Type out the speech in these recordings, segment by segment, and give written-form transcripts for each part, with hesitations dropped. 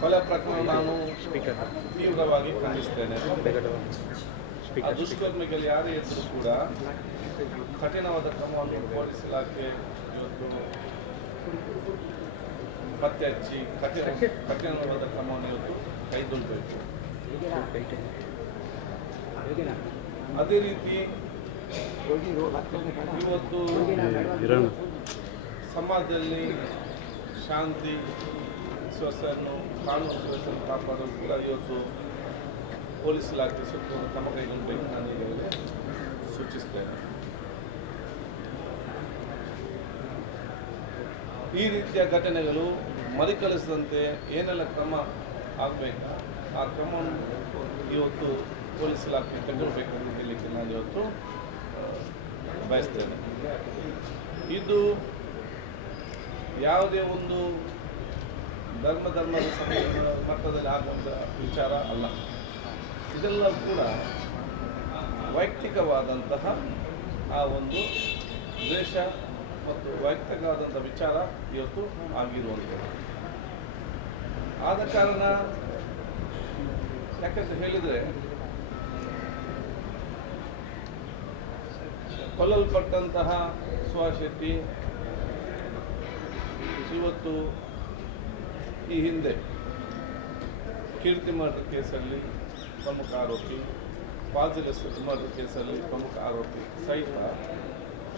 ಕೊಲೆ ಪ್ರಕರಣ ನಾನು ತೀವ್ರವಾಗಿ ಖಂಡಿಸ್ತೇನೆ. ದುಷ್ಕರ್ಮಿಗಳು ಯಾರೇ ಇದ್ದರೂ ಕೂಡ ಕಠಿಣವಾದ ಕ್ರಮವನ್ನು ಪೊಲೀಸ್ ಇಲಾಖೆ ಇವತ್ತು ಪತ್ತೆ ಹಚ್ಚಿ ಕಠಿಣವಾದ ಕ್ರಮವನ್ನು ಇವತ್ತು ಕೈಗೊಳ್ಳಬೇಕು. ಅದೇ ರೀತಿ ಇವತ್ತು ಸಮಾಜದಲ್ಲಿ ಶಾಂತಿ ವಿಶ್ವಾಸವನ್ನು ಕಾನೂನು ಸುವ್ಯವಸ್ಥೆಯನ್ನು ಕಾಪಾಡಲು ಕೂಡ ಇವತ್ತು ಪೊಲೀಸ್ ಇಲಾಖೆ ಸುತ್ತ ಕ್ರಮ ಕೈಗೊಳ್ಳಬೇಕು ನಾನು ಈಗಾಗಲೇ ಸೂಚಿಸ್ತೇನೆ. ಈ ರೀತಿಯ ಘಟನೆಗಳು ಮರುಕಳಿಸದಂತೆ ಏನೆಲ್ಲ ಕ್ರಮ ಆಗಬೇಕು ಆ ಕ್ರಮವನ್ನು ಇವತ್ತು ಪೊಲೀಸ್ ಇಲಾಖೆ ತೆಗೆದುಬೇಕಂತ ಹೇಳಲಿಕ್ಕೆ ನಾನು ಇವತ್ತು ಬಯಸ್ತೇನೆ. ಇದು ಯಾವುದೇ ಒಂದು ಧರ್ಮದ ಮಟ್ಟದಲ್ಲಿ ಆಗುವಂಥ ವಿಚಾರ ಅಲ್ಲ. ಇದೆಲ್ಲ ಕೂಡ ವೈಯಕ್ತಿಕವಾದಂತಹ ಆ ಒಂದು ದ್ವೇಷ ಮತ್ತು ವೈಯಕ್ತಿಕವಾದಂಥ ವಿಚಾರ ಇವತ್ತು ಆಗಿರುವಂಥದ್ದು. ಆದ ಕಾರಣ ಯಾಕಂತ ಹೇಳಿದರೆ ಕೊಲ್ಲಲ್ಪಟ್ಟಂತಹ ಸುಹಾಸ್ ಶೆಟ್ಟಿ ಇವತ್ತು ಈ ಹಿಂದೆ ಕೀರ್ತಿ ಮರ್ಡರ್ ಕೇಸಲ್ಲಿ ಪ್ರಮುಖ ಆರೋಪಿ, ಫಾಜಿಲ್ ಮರ್ಡರ್ ಕೇಸಲ್ಲಿ ಪ್ರಮುಖ ಆರೋಪಿ ಸಹಿತ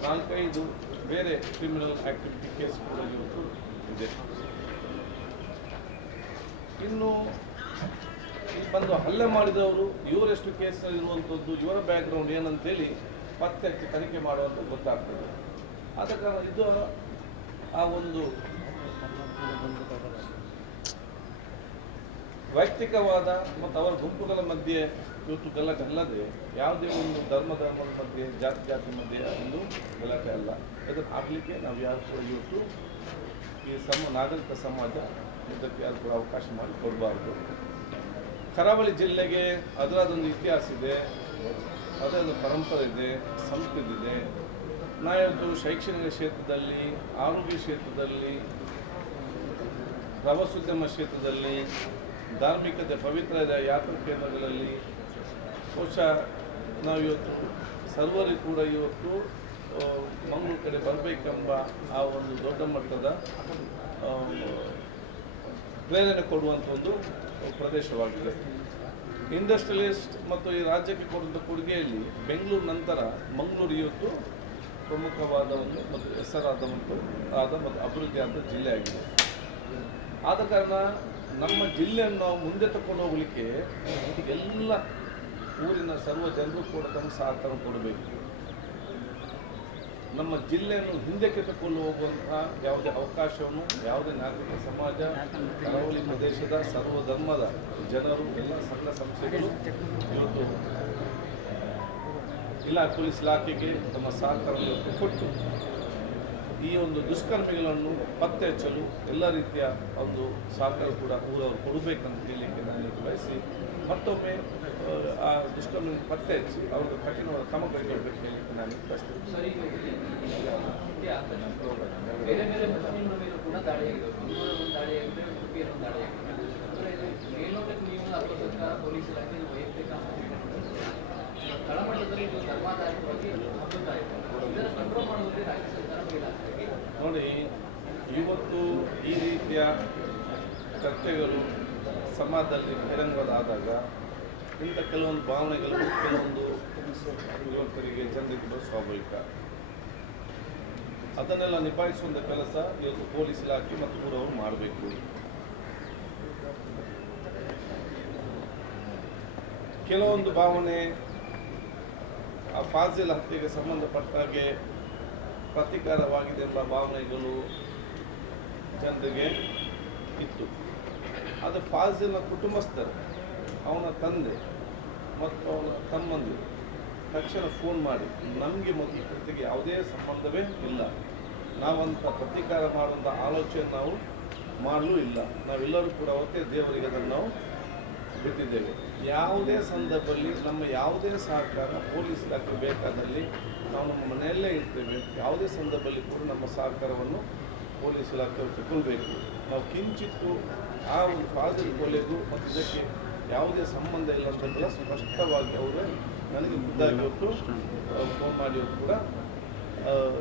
4-5 ಬೇರೆ ಕ್ರಿಮಿನಲ್ ಆಕ್ಟಿವಿಟಿ ಕೇಸ್ ಕೂಡ ಇವತ್ತು ಇದೆ. ಇನ್ನು ಈ ಬಂದು ಹಲ್ಲೆ ಮಾಡಿದವರು ಇವರೆಷ್ಟು ಕೇಸ್ನಲ್ಲಿರುವಂಥದ್ದು, ಇವರ ಬ್ಯಾಕ್ಗ್ರೌಂಡ್ ಏನಂತೇಳಿ ಪತ್ತೆ ಹಚ್ಚಿ ತನಿಖೆ ಮಾಡುವಂಥದ್ದು ಗೊತ್ತಾಗ್ತದೆ. ಆದ ಕಾರಣ ಇದು ಆ ಒಂದು ವೈಯಕ್ತಿಕವಾದ ಮತ್ತು ಅವರ ಗುಂಪುಗಳ ಮಧ್ಯೆ ಇವತ್ತು ಗಲಾಟೆ ಅಲ್ಲದೆ ಯಾವುದೇ ಒಂದು ಧರ್ಮದ ಮಧ್ಯೆ ಜಾತಿ ಮಧ್ಯೆ ಒಂದು ಗಲಾಟೆ ಅಲ್ಲ. ಇದನ್ನು ಆಗಲಿಕ್ಕೆ ನಾವು ಯಾರು ಕೂಡ ಇವತ್ತು ಈ ನಾಗರಿಕ ಸಮಾಜ ಇದಕ್ಕೆ ಯಾರು ಕೂಡ ಅವಕಾಶ ಮಾಡಿ ಕೊಡಬಾರ್ದು. ಕರಾವಳಿ ಜಿಲ್ಲೆಗೆ ಅದರದೊಂದು ಇತಿಹಾಸ ಇದೆ, ಅದರದ್ದು ಪರಂಪರೆ ಇದೆ, ಸಂಸ್ಕೃತಿ ಇದೆ. ನಾವಿವತ್ತು ಶೈಕ್ಷಣಿಕ ಕ್ಷೇತ್ರದಲ್ಲಿ, ಆರೋಗ್ಯ ಕ್ಷೇತ್ರದಲ್ಲಿ, ಪ್ರವಾಸೋದ್ಯಮ ಕ್ಷೇತ್ರದಲ್ಲಿ, ಧಾರ್ಮಿಕತೆ ಪವಿತ್ರ ಯಾತ್ರಾ ಕೇಂದ್ರಗಳಲ್ಲಿ ಬಹುಶಃ ನಾವಿವತ್ತು ಸರ್ವರಿಗೂ ಕೂಡ ಇವತ್ತು ಮಂಗಳೂರು ಕಡೆ ಬರಬೇಕೆಂಬ ಆ ಒಂದು ದೊಡ್ಡ ಮಟ್ಟದ ಪ್ರೇರಣೆ ಕೊಡುವಂಥ ಒಂದು ಪ್ರದೇಶವಾಗಿದೆ. ಇಂಡಸ್ಟ್ರಿಯಲಿಸ್ಟ್ ಮತ್ತು ಈ ರಾಜ್ಯಕ್ಕೆ ಕೊಡುವಂಥ ಕೊಡುಗೆಯಲ್ಲಿ ಬೆಂಗಳೂರು ನಂತರ ಮಂಗಳೂರು ಇವತ್ತು ಪ್ರಮುಖವಾದ ಒಂದು ಮತ್ತು ಹೆಸರಾದ ಮತ್ತು ಅಭಿವೃದ್ಧಿಯಾದ ಜಿಲ್ಲೆಯಾಗಿದೆ. ಆದ ಕಾರಣ ನಮ್ಮ ಜಿಲ್ಲೆಯನ್ನು ನಾವು ಮುಂದೆ ತಗೊಂಡು ಹೋಗಲಿಕ್ಕೆ ಎಲ್ಲ ಊರಿನ ಸರ್ವ ಜನರು ಕೂಡ ತಮ್ಮ ಸಹಕಾರ ಕೊಡಬೇಕು. ನಮ್ಮ ಜಿಲ್ಲೆಯನ್ನು ಹಿಂದಕ್ಕೆ ತಗೊಂಡು ಹೋಗುವಂತಹ ಯಾವುದೇ ಅವಕಾಶವನ್ನು ಯಾವುದೇ ನಾಗರಿಕ ಸಮಾಜ, ಕರಾವಳಿ ಪ್ರದೇಶದ ಸರ್ವ ಧರ್ಮದ ಜನರು, ಎಲ್ಲ ಸಂಘ ಸಂಸ್ಥೆಗಳು ಇವತ್ತು ಪೊಲೀಸ್ ಇಲಾಖೆಗೆ ತಮ್ಮ ಸಹಕಾರವನ್ನು ಕೊಟ್ಟು ಈ ಒಂದು ದುಷ್ಕರ್ಮಿಗಳನ್ನು ಪತ್ತೆ ಹಚ್ಚಲು ಎಲ್ಲ ರೀತಿಯ ಒಂದು ಸಹಕಾರ ಕೂಡ ಊರವರು ಕೊಡಬೇಕಂತ ಹೇಳಲಿಕ್ಕೆ ನಾನು ಬಯಸಿ ಮತ್ತೊಮ್ಮೆ ಆ ದುಷ್ಕರ್ಮಿ ಪತ್ತೆ ಹಚ್ಚಿ ಅವ್ರಿಗೆ ಕಠಿಣವಾದ ಕ್ರಮ ಕೈಗೊಳ್ಳಬೇಕು ಹೇಳಲಿಕ್ಕೆ ನಾನು ಬಯಸ್ತೇನೆ. ನೋಡಿ, ಇವತ್ತು ಈ ರೀತಿಯ ಕೃತ್ಯಗಳು ಸಮಾಜದಲ್ಲಿ ಬಹಿರಂಗವಾದಾಗ ಇಂಥ ಕೆಲವೊಂದು ಭಾವನೆಗಳು ಕೆಲವೊಂದು ಯುವಕರಿಗೆ ಜನರಿಗೆ ಸ್ವಾಭಾವಿಕ. ಅದನ್ನೆಲ್ಲ ನಿಭಾಯಿಸುವಂಥ ಕೆಲಸ ಇವತ್ತು ಪೊಲೀಸ್ ಇಲಾಖೆ ಮತ್ತು ಊರವರು ಮಾಡಬೇಕು. ಕೆಲವೊಂದು ಭಾವನೆ ಆ ಫಾಜಿಲ್ ಹತ್ಯೆಗೆ ಸಂಬಂಧಪಟ್ಟ ಹಾಗೆ ಪ್ರತೀಕಾರವಾಗಿದೆ ಎಂಬ ಭಾವನೆಗಳು ಜನರಿಗೆ ಇತ್ತು. ಅದು ಫಾಜಿಲ್ನ ಕುಟುಂಬಸ್ಥರು, ಅವನ ತಂದೆ ಮತ್ತು ಅವನ ತಮ್ಮಂದಿರು ತಕ್ಷಣ ಫೋನ್ ಮಾಡಿ ನಮಗೆ ಮತ್ತು ಈ ಕೃತಿಗೆ ಯಾವುದೇ ಸಂಬಂಧವೇ ಇಲ್ಲ, ನಾವಂಥ ಪ್ರತೀಕಾರ ಮಾಡುವಂಥ ಆಲೋಚನೆ ನಾವು ಮಾಡಲೂ ಇಲ್ಲ, ನಾವೆಲ್ಲರೂ ಕೂಡ ಅವತ್ತೇ ದೇವರಿಗೆ ಅದನ್ನು ನಾವು ಬಿಟ್ಟಿದ್ದೇವೆ. ಯಾವುದೇ ಸಂದರ್ಭದಲ್ಲಿ ನಮ್ಮ ಯಾವುದೇ ಸಹಕಾರ ಪೊಲೀಸ್ ಇಲಾಖೆ ಬೇಕಾದಲ್ಲಿ ನಾವು ನಮ್ಮ ಮನೆಯಲ್ಲೇ ಇರ್ತೇವೆ. ಯಾವುದೇ ಸಂದರ್ಭದಲ್ಲಿ ಕೂಡ ನಮ್ಮ ಸಹಕಾರವನ್ನು ಪೊಲೀಸ್ ಇಲಾಖೆಯವರು ತಗೊಳ್ಬೇಕು. ನಾವು ಕಿಂಚಿತ್ತು ಆ ಒಂದು ಫಾಜಿಲ್ ಕೊಲೆಗೂ ಮತ್ತು ಇದಕ್ಕೆ ಯಾವುದೇ ಸಂಬಂಧ ಇಲ್ಲ ಅಂತ ಸ್ಪಷ್ಟವಾಗಿ ಅವರು ನನಗೆ ಖುದ್ದಾಗಿ ಇವತ್ತು ಫೋನ್ ಮಾಡಿ ಕೂಡ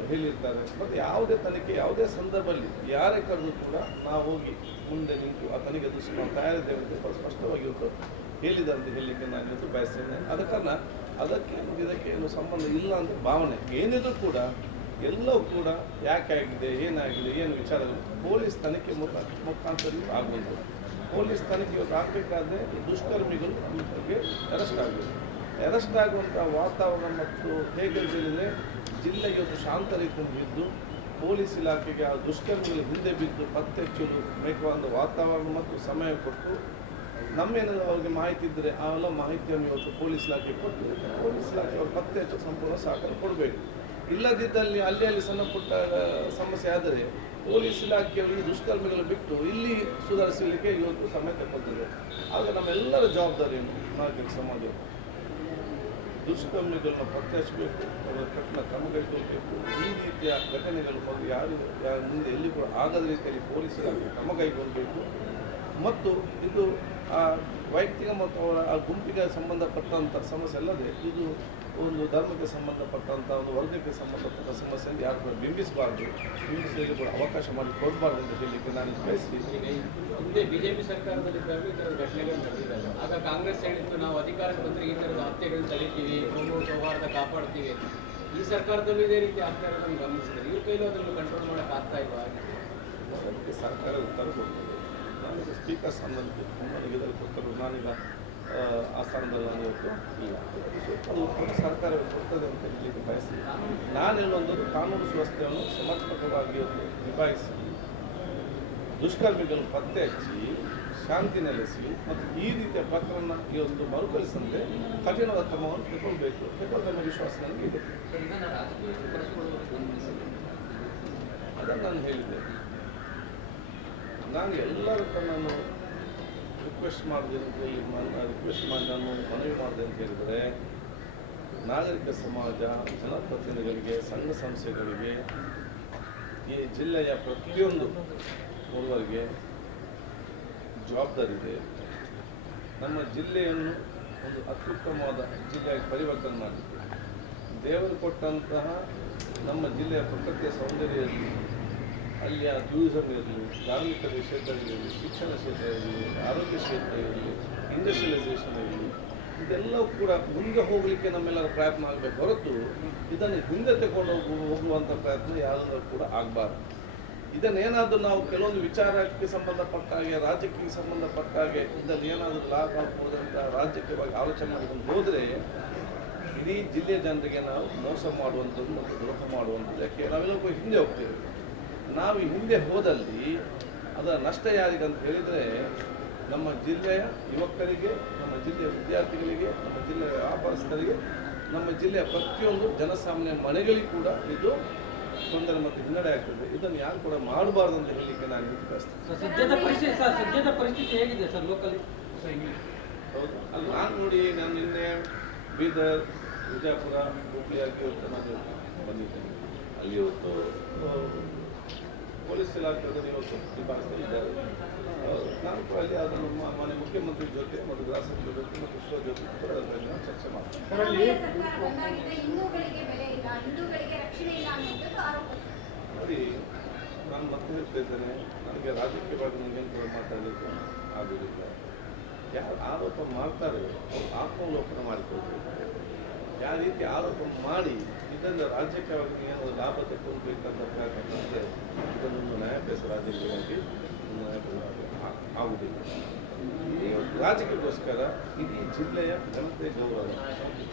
ಹೇಳಿರ್ತಾರೆ. ಮತ್ತು ಯಾವುದೇ ತನಿಖೆ ಯಾವುದೇ ಸಂದರ್ಭದಲ್ಲಿ ಯಾರೇ ಕರೆದು ಕೂಡ ನಾವು ಹೋಗಿ ಮುಂದೆ ನಿಂತು ಆ ತನಿಖೆ ಎದುರಿಸಿ ನಾವು ತಯಾರಿದ್ದೇವೆ ಅಂತ ಸ್ಪಷ್ಟವಾಗಿ ಇವತ್ತು ಹೇಳಿದೆ ಅಂತ ಹೇಳಲಿಕ್ಕೆ ನಾನು ಇವತ್ತು ಬಯಸ್ತೇನೆ. ಆದ ಕಾರಣ ಅದಕ್ಕೆ ಇದಕ್ಕೆ ಏನು ಸಂಬಂಧ ಇಲ್ಲ ಅಂತ ಭಾವನೆ ಏನಿದ್ರು ಕೂಡ ಎಲ್ಲವೂ ಕೂಡ ಯಾಕೆ ಆಗಿದೆ, ಏನಾಗಿದೆ, ಏನು ವಿಚಾರಗಳು ಪೊಲೀಸ್ ತನಿಖೆ ಮುಖಾಂತರ ಆಗುವುದು. ಪೊಲೀಸ್ ತನಿಖೆ ಇವತ್ತು ಆಗಬೇಕಾದ್ರೆ ಈ ದುಷ್ಕರ್ಮಿಗಳು ಬಗ್ಗೆ ಅರೆಸ್ಟ್ ಆಗಬೇಕು. ಅರೆಸ್ಟ್ ಆಗುವಂಥ ವಾತಾವರಣ ಮತ್ತು ಹೇಗೆ ಹೇಳಿದರೆ ಜಿಲ್ಲೆಗೆ ಇವತ್ತು ಶಾಂತ ರೀತಿಯಲ್ಲಿ ಬಿದ್ದು ಪೊಲೀಸ್ ಇಲಾಖೆಗೆ ಆ ದುಷ್ಕರ್ಮಿಗಳು ಹಿಂದೆ ಬಿದ್ದು ಪತ್ತೆ ಹಚ್ಚಲು ಬೇಕಾದ ವಾತಾವರಣ ಮತ್ತು ಸಮಯ ಕೊಟ್ಟು ನಮ್ಮೇನಾದರೂ ಅವ್ರಿಗೆ ಮಾಹಿತಿ ಇದ್ದರೆ ಆ ಎಲ್ಲ ಮಾಹಿತಿಯನ್ನು ಇವತ್ತು ಪೊಲೀಸ್ ಇಲಾಖೆ ಕೊಟ್ಟು ಪೊಲೀಸ್ ಇಲಾಖೆ ಅವರು ಪತ್ತೆ ಹಚ್ಚೋ ಸಂಪೂರ್ಣ ಸಹಕಾರ ಕೊಡಬೇಕು. ಇಲ್ಲದಿದ್ದಲ್ಲಿ ಅಲ್ಲಿ ಸಣ್ಣ ಪುಟ್ಟ ಸಮಸ್ಯೆ ಆದರೆ ಪೊಲೀಸ್ ಇಲಾಖೆಯವರು ಈ ದುಷ್ಕರ್ಮಿಗಳು ಬಿಟ್ಟು ಇಲ್ಲಿ ಸುಧಾರಿಸಲಿಕ್ಕೆ ಇವತ್ತು ಸಮಯ ತಗೊಳ್ತದೆ. ಆಗ ನಮ್ಮೆಲ್ಲರ ಜವಾಬ್ದಾರಿಯನ್ನು ನಾಗರಿಕ ಸಮಾಜ ದುಷ್ಕರ್ಮಿಗಳನ್ನ ಪತ್ತೆ ಹಚ್ಚಬೇಕು, ಅವರ ಕಠಿಣ ಕ್ರಮ ಕೈಗೊಳ್ಳಬೇಕು. ಈ ರೀತಿಯ ಘಟನೆಗಳು ಮತ್ತು ಯಾರು ಮುಂದೆ ಎಲ್ಲಿ ಕೂಡ ಆಗದ ರೀತಿಯಲ್ಲಿ ಪೊಲೀಸ್ ಇಲಾಖೆ ಕ್ರಮ ಕೈಗೊಳ್ಳಬೇಕು. ಮತ್ತು ಇದು ಆ ವೈಯಕ್ತಿಕ ಮತ್ತು ಅವರ ಆ ಗುಂಪಿಗೆ ಸಂಬಂಧಪಟ್ಟಂಥ ಸಮಸ್ಯೆ ಅಲ್ಲದೆ ಇದು ಒಂದು ಧರ್ಮಕ್ಕೆ ಸಂಬಂಧಪಟ್ಟಂಥ ಒಂದು ವರ್ಗಕ್ಕೆ ಸಂಬಂಧಪಟ್ಟ ಸಮಸ್ಯೆಯನ್ನು ಯಾರು ಕೂಡ ಬಿಂಬಿಸಬಾರ್ದು, ಬಿಂಬಿಸಲಿಕ್ಕೆ ಕೂಡ ಅವಕಾಶ ಮಾಡಿ ಕೊಡಬಾರ್ದು ಅಂತ ಹೇಳಲಿಕ್ಕೆ ನಾನು ಬಯಸಿ. ಹಿಂದೆ ಬಿಜೆಪಿ ಸರ್ಕಾರದಲ್ಲಿದ್ದಾಗ ಈ ಥರದ ಘಟನೆಗಳು ನಡೆದಿದ್ದಾರೆ. ಆಗ ಕಾಂಗ್ರೆಸ್ ಹೇಳಿತ್ತು ನಾವು ಅಧಿಕಾರಕ್ಕೆ ಬಂದರೆ ಈ ಥರದ ಹತ್ಯೆಗಳು ತಲೀತೀವಿ, ಕೋಮು ಸೌಹಾರ್ದ ಕಾಪಾಡ್ತೀವಿ. ಈ ಸರ್ಕಾರದಲ್ಲೂ ಇದೇ ರೀತಿ ಆಗ್ತಾ ಇರೋದನ್ನು ಗಮನಿಸಿದ್ದಾರೆ. ಇವ್ರ ಕೈಲೂ ಅದನ್ನು ಕಂಟ್ರೋಲ್ ಮಾಡೋಕ್ಕೆ ಆಗ್ತಾ ಇಲ್ವಾ? ಅದಕ್ಕೆ ಸರ್ಕಾರ ಉತ್ತರ ಕೊಡ್ತದೆ. ನನಗೆ ಸ್ಪೀಕರ್ ಸ್ಥಾನದಲ್ಲಿ ನನಗೆ ಇದರಲ್ಲಿ ಕೊಟ್ಟರು, ನಾನೀಗ ಆ ಸ್ಥಾನದಲ್ಲಿ ನಾನು ಇವತ್ತು ಇಲ್ಲ. ಅದು ಉತ್ತರ ಸರ್ಕಾರ ಕೊಡ್ತದೆ ಅಂತ ಹೇಳಲಿಕ್ಕೆ ಬಯಸ್ತೀನಿ. ನಾನು ಹೇಳುವಂಥದ್ದು ಕಾನೂನು ಸುವ್ಯವಸ್ಥೆಯನ್ನು ಸಮರ್ಪಕವಾಗಿ ಇವತ್ತು ನಿಭಾಯಿಸಿ ದುಷ್ಕರ್ಮಿಗಳನ್ನು ಪತ್ತೆ ಹಚ್ಚಿ ಶಾಂತಿ ನೆಲೆಸಿ ಮತ್ತು ಈ ರೀತಿಯ ಪ್ರಕರಣ ಇವತ್ತು ಮರುಕಳಿಸಂತೆ ಕಠಿಣವಾದ ಕ್ರಮವನ್ನು ತಗೊಳ್ಬೇಕು ತಗೊಳ್ಳುವ ವಿಶ್ವಾಸ ನನಗೆ ಇದೆ. ಅದನ್ನು ನಾನು ಹೇಳಿದ್ದೆ. ನಾನು ಎಲ್ಲರ ನಾನು ರಿಕ್ವೆಸ್ಟ್ ಮಾಡಿದೆ ಅಂತ ಹೇಳಿ ರಿಕ್ವೆಸ್ಟ್ ಮಾಡಿ ನಾನು ಮನವಿ ಮಾಡಿದೆ ಅಂತ ಹೇಳಿದರೆ ನಾಗರಿಕ ಸಮಾಜ, ಜನಪ್ರತಿನಿಧಿಗಳಿಗೆ, ಸಂಘ ಸಂಸ್ಥೆಗಳಿಗೆ, ಈ ಜಿಲ್ಲೆಯ ಪ್ರತಿಯೊಂದು ಮೂರುವರಿಗೆ ಜವಾಬ್ದಾರಿ ಇದೆ. ನಮ್ಮ ಜಿಲ್ಲೆಯನ್ನು ಒಂದು ಅತ್ಯುತ್ತಮವಾದ ಜಿಲ್ಲೆಯಾಗಿ ಪರಿವರ್ತನೆ ಮಾಡಲಿಕ್ಕೆ ದೇವರು ಕೊಟ್ಟಂತಹ ನಮ್ಮ ಜಿಲ್ಲೆಯ ಪ್ರಕೃತಿಯ ಸೌಂದರ್ಯ ಇರಲಿ, ಅಲ್ಲಿಯ ಟೂರಿಸಮ್ ಇರಲಿ, ಧಾರ್ಮಿಕ ಕ್ಷೇತ್ರ ಇರಲಿ, ಶಿಕ್ಷಣ ಕ್ಷೇತ್ರ ಇರಲಿ, ಆರೋಗ್ಯ ಕ್ಷೇತ್ರ ಇರಲಿ, ಇಂಡಸ್ಟ್ರಿಯಲೈಸೇಷನ್ ಇರಲಿ, ಇದೆಲ್ಲವೂ ಕೂಡ ಮುಂದೆ ಹೋಗಲಿಕ್ಕೆ ನಮ್ಮೆಲ್ಲರ ಪ್ರಯತ್ನ ಆಗಬೇಕು ಹೊರತು ಇದನ್ನು ಹಿಂದೆ ತಗೊಂಡು ಹೋಗುವಂಥ ಪ್ರಯತ್ನ ಯಾವುದೂ ಕೂಡ ಆಗಬಾರ್ದು. ಇದನ್ನೇನಾದರೂ ನಾವು ಕೆಲವೊಂದು ವಿಚಾರಕ್ಕೆ ಸಂಬಂಧಪಟ್ಟ ಹಾಗೆ, ರಾಜ್ಯಕ್ಕೆ ಸಂಬಂಧಪಟ್ಟ ಹಾಗೆ ಇದನ್ನು ಏನಾದರೂ ಲಾಭ ಆಗ್ಬೋದಂತ ರಾಜ್ಯಕ್ಕೆ ಆಲೋಚನೆ ಮಾಡಿಕೊಂಡು ಹೋದರೆ ಇಡೀ ಜಿಲ್ಲೆಯ ಜನರಿಗೆ ನಾವು ಮೋಸ ಮಾಡುವಂಥದ್ದು ಮತ್ತು ದ್ರೋಹ ಮಾಡುವಂಥದ್ದು. ಯಾಕೆ ನಾವೆಲ್ಲರೂ ಹಿಂದೆ ಹೋಗ್ತೇವೆ. ನಾವು ಹಿಂದೆ ಹೋದಲ್ಲಿ ಅದರ ನಷ್ಟ ಯಾರಿಗಂತ ಹೇಳಿದರೆ ನಮ್ಮ ಜಿಲ್ಲೆಯ ಯುವಕರಿಗೆ, ನಮ್ಮ ಜಿಲ್ಲೆಯ ವಿದ್ಯಾರ್ಥಿಗಳಿಗೆ, ನಮ್ಮ ಜಿಲ್ಲೆಯ ವ್ಯಾಪಾರಸ್ಥರಿಗೆ, ನಮ್ಮ ಜಿಲ್ಲೆಯ ಪ್ರತಿಯೊಂದು ಜನಸಾಮಾನ್ಯ ಮನೆಗಳಿಗೂ ಕೂಡ ಇದು ತೊಂದರೆ ಮತ್ತು ಹಿನ್ನಡೆ ಆಗ್ತದೆ. ಇದನ್ನು ಯಾರು ಕೂಡ ಮಾಡಬಾರ್ದು ಅಂತ ಹೇಳಲಿಕ್ಕೆ ನಾನು ಬಯಸ್ತೇನೆ. ಸದ್ಯದ ಪರಿಸ್ಥಿತಿ ಹೇಗಿದೆ ಸರ್ ಲೋಕಲಿ? ಹೌದು, ಅಲ್ಲಿ ನಾನು ನೋಡಿ, ನಾನು ನಿನ್ನೆ ಬೀದರ್, ವಿಜಯಪುರ, ಹುಬ್ಳಿಯಾಗಿ ಇವತ್ತು ನಾನು ಬಂದಿದ್ದೇನೆ. ಅಲ್ಲಿ ಇವತ್ತು ಪೊಲೀಸ್ ಇಲಾಖೆಯವರು ಇವತ್ತು ನಿಭಾಯಿಸ್ತಾ ಇದ್ದಾರೆ. ನಾನು ಕೂಡ ಅಲ್ಲಿ ಅದನ್ನು ಮಾನ್ಯ ಮುಖ್ಯಮಂತ್ರಿ ಜೊತೆ ಮತ್ತು ಗೃಹ ಸಚಿವರ ಜೊತೆ ಮತ್ತು ವಿಶ್ವ ಜೊತೆ ಕೂಡ ಅದರ ಬಗ್ಗೆ ಚರ್ಚೆ ಮಾಡ್ತೀನಿ. ನೋಡಿ, ನಾನು ಮತ್ತೆ ಹೇಳ್ತಾ ಇದ್ದೇನೆ, ನನಗೆ ರಾಜಕೀಯವಾಗಿ ನನಗೇನು ಕೂಡ ಮಾತಾಡಲಿಕ್ಕೆ ಆಗುವುದಿಲ್ಲ. ಯಾರು ಆರೋಪ ಮಾಡ್ತಾರೆ ಅವರು ಆತ್ಮಾವಲೋಕನ ಮಾಡಿಕೊಳ್ಬೇಕು. ಯಾವ ರೀತಿ ಆರೋಪ ಮಾಡಿ ಇದನ್ನು ರಾಜಕೀಯವಾಗಿ ಏನಾದರೂ ಲಾಭ ತಗೊಳ್ಬೇಕಂತ ಪ್ರಯತ್ನ ಅಂದರೆ ಇದನ್ನೊಂದು ನ್ಯಾಯಾಭ್ಯಾಸ ರಾಜಕೀಯವಾಗಿ ಆಗುವುದಿಲ್ಲ. ರಾಜಕೀಯಕ್ಕೋಸ್ಕರ ಇಡೀ ಜಿಲ್ಲೆಯ ಜನತೆ ಗೌರವ,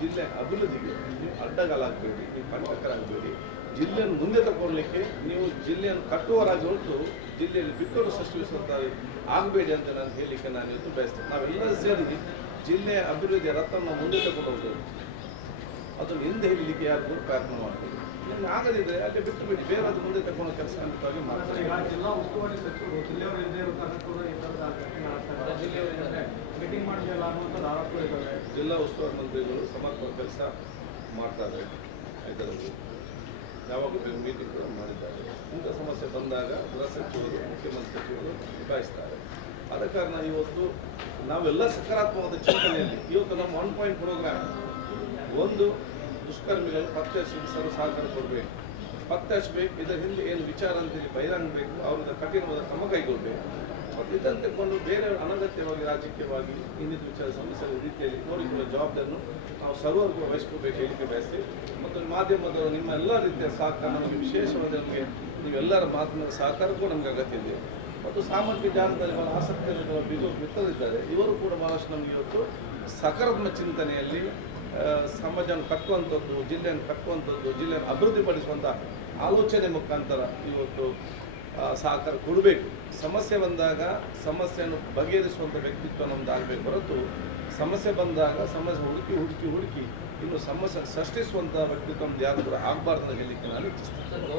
ಜಿಲ್ಲೆಯ ಅಭಿವೃದ್ಧಿಗೆ ನೀವು ಅಡ್ಡಗಾಲಾಗಬೇಡಿ, ನೀವು ಕಂಟಕರಾಗಬೇಡಿ. ಜಿಲ್ಲೆಯನ್ನು ಮುಂದೆ ತಗೊಳ್ಳಿಕ್ಕೆ ನೀವು ಜಿಲ್ಲೆಯನ್ನು ಕಟ್ಟುವರಾಗಿ ಹೊರತು ಜಿಲ್ಲೆಯಲ್ಲಿ ಬಿಕ್ಕಟ್ಟು ಸೃಷ್ಟಿಸುವಂಥ ಆಗಬೇಡಿ ಅಂತ ನಾನು ಹೇಳಲಿಕ್ಕೆ ನಾನು ಇವತ್ತು ಬಯಸ್ತೇನೆ. ನಾವೆಲ್ಲರೂ ಸೇರಿ ಜಿಲ್ಲೆಯ ಅಭಿವೃದ್ಧಿಯ ರಥವನ್ನು ಮುಂದೆ ತಗೊಂಡು ಹೋಗ್ತೇವೆ. ಅದನ್ನು ಹಿಂದೆ ಹಿಡಲಿಕ್ಕೆ ಯಾರು ಪ್ರಯತ್ನ ಮಾಡ್ತೀವಿ. ಇನ್ನು ಆಗದಿದ್ದರೆ ಅಲ್ಲೇ ಬಿಟ್ಟು ಬಿಡಿ, ಬೇರೆ ಅದು ಮುಂದೆ ತಗೊಂಡು ಕೆಲಸ ಖಂಡಿತವಾಗಿ ಮಾಡ್ತಾರೆ. ಜಿಲ್ಲಾ ಉಸ್ತುವಾರಿ ಸಚಿವರು ಜಿಲ್ಲೆಯವರು ಇದ್ದೇ ಇರೋ ಕಾರಣಕ್ಕೂ ಈ ಥರದ ಮೀಟಿಂಗ್ ಮಾಡಲಿಲ್ಲ ಅನ್ನುವಂಥದ್ದು ಆರೋಪಗಳಿದ್ದಾವೆ. ಜಿಲ್ಲಾ ಉಸ್ತುವಾರಿ ಮಂತ್ರಿಗಳು ಸಮರ್ಪಕ ಕೆಲಸ ಮಾಡ್ತಾರೆ ಇದರಲ್ಲಿ. ಯಾವಾಗಲೂ ಮೀಟಿಂಗ್ ಕೂಡ ಮಾಡಿದ್ದಾರೆ. ಇಂಥ ಸಮಸ್ಯೆ ಬಂದಾಗ ಗೃಹ ಸಚಿವರು ಮುಖ್ಯಮಂತ್ರಿ ಸಚಿವರು ನಿಭಾಯಿಸ್ತಾರೆ. ಆದ ಕಾರಣ ಇವತ್ತು ನಾವೆಲ್ಲ ಸಕಾರಾತ್ಮಕವಾದ ಚಿಂತನೆಯಲ್ಲಿ ಇವತ್ತು ನಮ್ಮ 1 ಪಾಯಿಂಟ್ ಪ್ರೋಗ್ರಾಮ್ ಒಂದು ದುಷ್ಕರ್ಮಿಗಳು ಪತ್ತೆ ಹಚ್ಚಿ ಸರ್ವ ಸಹಕಾರ ಕೊಡಬೇಕು, ಪತ್ತೆ ಹಚ್ಚಬೇಕು. ಇದರ ಹಿಂದೆ ಏನು ವಿಚಾರ ಅಂತೇಳಿ ಬಹಿರಂಗ ಬೇಕು, ಅವ್ರಿಂದ ಕಠಿಣವಾದ ಕ್ರಮ ಕೈಗೊಳ್ಳಬೇಕು. ಮತ್ತು ಇದನ್ನು ಕೊಂಡು ಬೇರೆ ಅನಗತ್ಯವಾಗಿ ರಾಜಕೀಯವಾಗಿ ಇನ್ನಿತ ವಿಚಾರ ಸಮಸ್ಯೆ ರೀತಿಯಲ್ಲಿ ನೋಡಿಕೊಳ್ಳೋ ಜವಾಬ್ದಾರಿಯನ್ನು ನಾವು ಸರ್ವರ್ಗೂ ವಹಿಸ್ಕೋಬೇಕು ಹೇಳಿಕೆ ಬಯಸಿ. ಮತ್ತು ಮಾಧ್ಯಮದವರು ನಿಮ್ಮ ಎಲ್ಲ ರೀತಿಯ ಸಹಕಾರ ನಮಗೆ ವಿಶೇಷವಾದ ನಮಗೆ ನೀವೆಲ್ಲರ ಮಾತಿನ ಸಹಕಾರಕ್ಕೂ ನಮಗೆ ಅಗತ್ಯ ಇದೆ. ಮತ್ತು ಸಾಮಾಜಿಕ ಜಾಲದಲ್ಲಿ ಬಹಳ ಆಸಕ್ತಿ ಮಿತ್ರರಿದ್ದಾರೆ. ಇವರು ಕೂಡ ಬಹಳಷ್ಟು ನಮಗೆ ಇವತ್ತು ಸಕಾರಾತ್ಮಕ ಚಿಂತನೆಯಲ್ಲಿ ಸಮಾಜವನ್ನು ಕಟ್ಟುವಂಥದ್ದು, ಜಿಲ್ಲೆಯನ್ನು ಕಟ್ಟುವಂಥದ್ದು, ಜಿಲ್ಲೆಯನ್ನು ಅಭಿವೃದ್ಧಿಪಡಿಸುವಂಥ ಆಲೋಚನೆ ಮುಖಾಂತರ ಇವತ್ತು ಸಹಕಾರ ಕೊಡಬೇಕು. ಸಮಸ್ಯೆ ಬಂದಾಗ ಸಮಸ್ಯೆಯನ್ನು ಬಗೆಹರಿಸುವಂಥ ವ್ಯಕ್ತಿತ್ವ ನಮ್ದು ಆಗಬೇಕು ಹೊರತು ಸಮಸ್ಯೆ ಬಂದಾಗ ಸಮಸ್ಯೆ ಹುಡುಕಿ ಇನ್ನು ಸಮಸ್ಯೆ ಸೃಷ್ಟಿಸುವಂಥ ವ್ಯಕ್ತಿತ್ವ ನಮ್ದು ಯಾರು ಕೂಡ ಆಗಬಾರ್ದು ಅಂತ ಹೇಳಲಿಕ್ಕೆ ನಾನು ಇಚ್ಛಿಸ್ತೇನೆ.